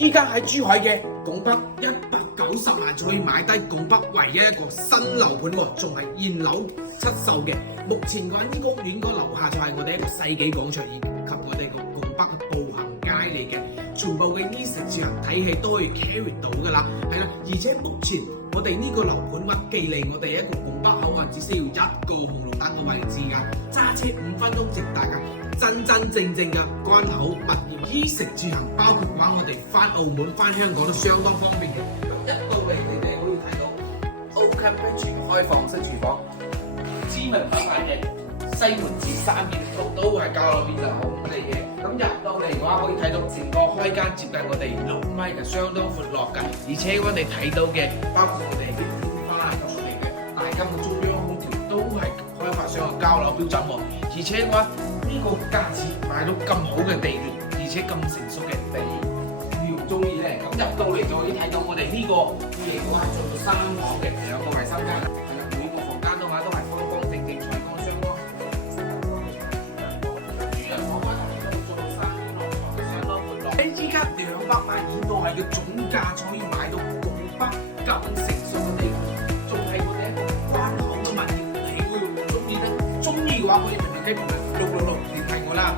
依家喺珠海嘅拱北190萬就可以買低拱北唯一一個新樓盤喎，仲係現樓出售嘅。目前嘅話，呢個屋苑嗰樓下就係我哋一個世紀廣場以及我哋個拱北步行街嚟嘅，全部嘅衣食住行睇戲都可以 carry 到噶啦，係啦。而且目前我哋呢個樓盤話寄離我哋一個拱北口岸，只需要一個紅綠燈嘅位置噶，揸車5分鐘直達噶。真真正正嘅關口物業，衣食住行包括話我哋翻澳門、翻香港都相當方便嘅。咁一到嚟，你哋可以睇到 O-Campus 全開放式廚房，知名品牌嘅西門子3件都係交流邊就好嚟嘅。咁入到嚟嘅話，可以睇到整個開間接近我哋6米嘅，相當闊落嘅。而且我哋睇到嘅包括我哋嘅天花落嚟嘅大金嘅中央空調都係開發商嘅交流標準喎。而且嘅話，呢個價錢買到咁好嘅地段，而且咁成熟嘅地，要唔中意咧？咁入到嚟就可以睇到我哋呢個嚟嘅話做到3房嘅2個衞生間，每個房間嘅話都係方方正正、採光相當。主人房間都做到3房，相當闊落。喺依家200萬以內嘅總價，就可以買到拱北咁成熟嘅地，仲係我哋一個關口嘅物業，你會唔中意咧？中意嘅話可以。666聯繫我啦。